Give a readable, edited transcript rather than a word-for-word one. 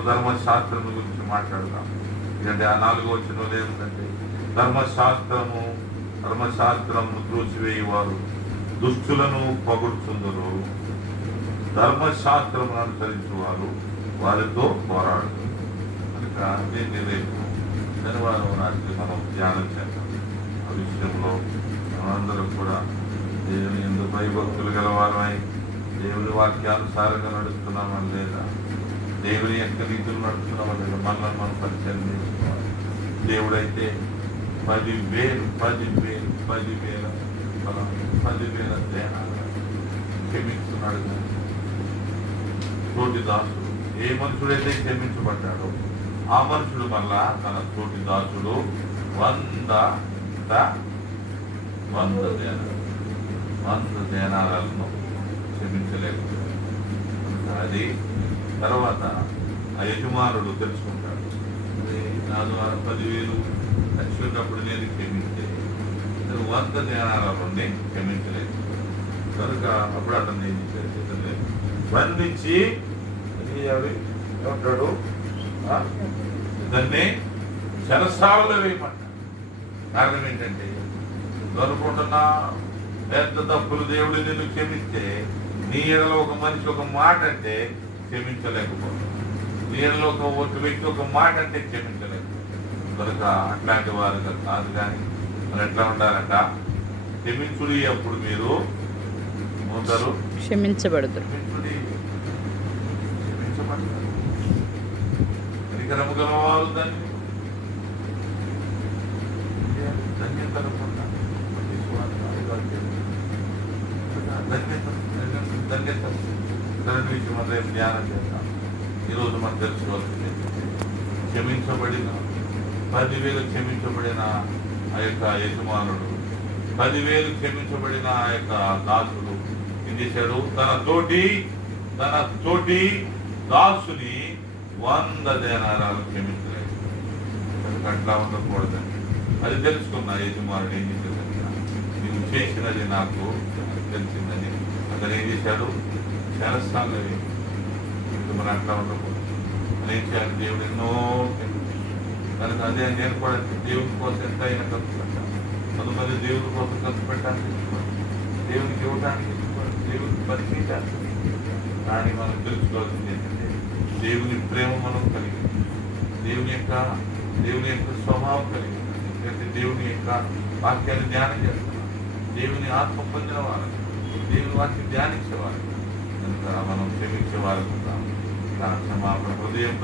రేపు ధర్మశాస్త్రం గురించి మాట్లాడదాం. ఎందుకంటే ఆ 4వ వచనంలో ఏమిటంటే ధర్మశాస్త్రము త్రోసివేయువారు దుష్టులను పొగుడుచుందురు, ధర్మశాస్త్రమును అనుసరించువారు వారితో పోరాడుతారు. కనుక దీన్ని రేపు శనివారం రాత్రి మనం ధ్యానం చేద్దాం. ఆ విషయంలో మనందరం కూడా దేవుని యందు భయభక్తులు గలవారమై దేవుని వాక్యానుసారంగా నడుస్తున్నామని లేదా, దేవుని యొక్క రీతులు నడుస్తున్నామని లేదా, మనల్ని మనం పరిచయం చేసుకోవాలి. దేవుడైతే 10,000 దేహాలు క్షమిస్తున్నాడు. తోటి దాసుడు ఏ మనుషుడైతే క్షమించబడ్డాడో ఆ మనుషుడు మళ్ళా తన తోటి దాసుడు 100 దేనాలను క్షమించలేకపోయాడు. అది తర్వాత ఆ యజమానుడు తెలుసుకుంటాడు, నా ద్వారా 10,000 లక్షలప్పుడు నేను క్షమించే 100 దేనాలని క్షమించలేదు. కనుక అప్పుడు అతను ఏం చేశాడు, బంధించి ఏమంటాడు, దాన్ని చెరసాలలో వేయమంటాడు. కారణం ఏంటంటే దొరుకుంటున్నా పెద్ద తప్పులు దేవుడు నిన్ను క్షమిస్తే నీ ఎడలో ఒక మనిషి ఒక మాట అంటే క్షమించలేకపోతాడు, నీ ఎడలో ఒక వ్యక్తి ఒక మాట అంటే క్షమించలేకపోతాడు. కనుక అట్లాంటి వారుగా కాదు. కానీ మరి ఎట్లా ఉంటారంట, క్షమించుడి అప్పుడు మీరు ఉంటారు, క్షమించబడతారు. కనికరము గలవారు దాన్ని ధన్యత విషయం రేపు ధ్యానం చేస్తాం. ఈరోజు మనం తెలుసుకోవాల్సింది, క్షమించబడిన 10,000 క్షమించబడిన ఆ యొక్క యజమానుడు, 10,000 క్షమించబడిన ఆ యొక్క దాసుడు ఏం చేశాడు, తన తోటి దాసుని 100 దేనారాలు క్షమించలేదు. అట్లా ఉండకూడదని అది తెలుసుకున్న యజమానుడు ఏం చేశాడు, నువ్వు చేసినది నాకు తెలిసిందని అతను ఏం చేశాడు, చేరస్తాను. మనం అట్లా ఉండకూడదు. ఏం చేయాలి, దేవుడు ఎన్నో కనుక అదే నేను కూడా దేవుని కోసం ఎంత అయినా ఖర్చు పెట్టాలి. కొంతమంది దేవుని కోసం ఖర్చు పెట్టడానికి ఇష్టపడదు, దేవునికి ఇవ్వడానికి ఇష్టపడదు, దేవునికి పరిచయించాలి. కానీ మనం తెలుసుకోవాల్సింది ఏంటంటే దేవుని ప్రేమ మనం కలిగి, దేవుని యొక్క స్వభావం కలిగి, ఎందుకంటే దేవుని యొక్క వాక్యాన్ని ధ్యానం చేస్తున్నాం, దేవుని ఆత్మ పొందిన వారు, దేవుని వాక్యం ధ్యానించేవారు. కనుక మనం క్షమించే వారు క్షమాపణ హృదయం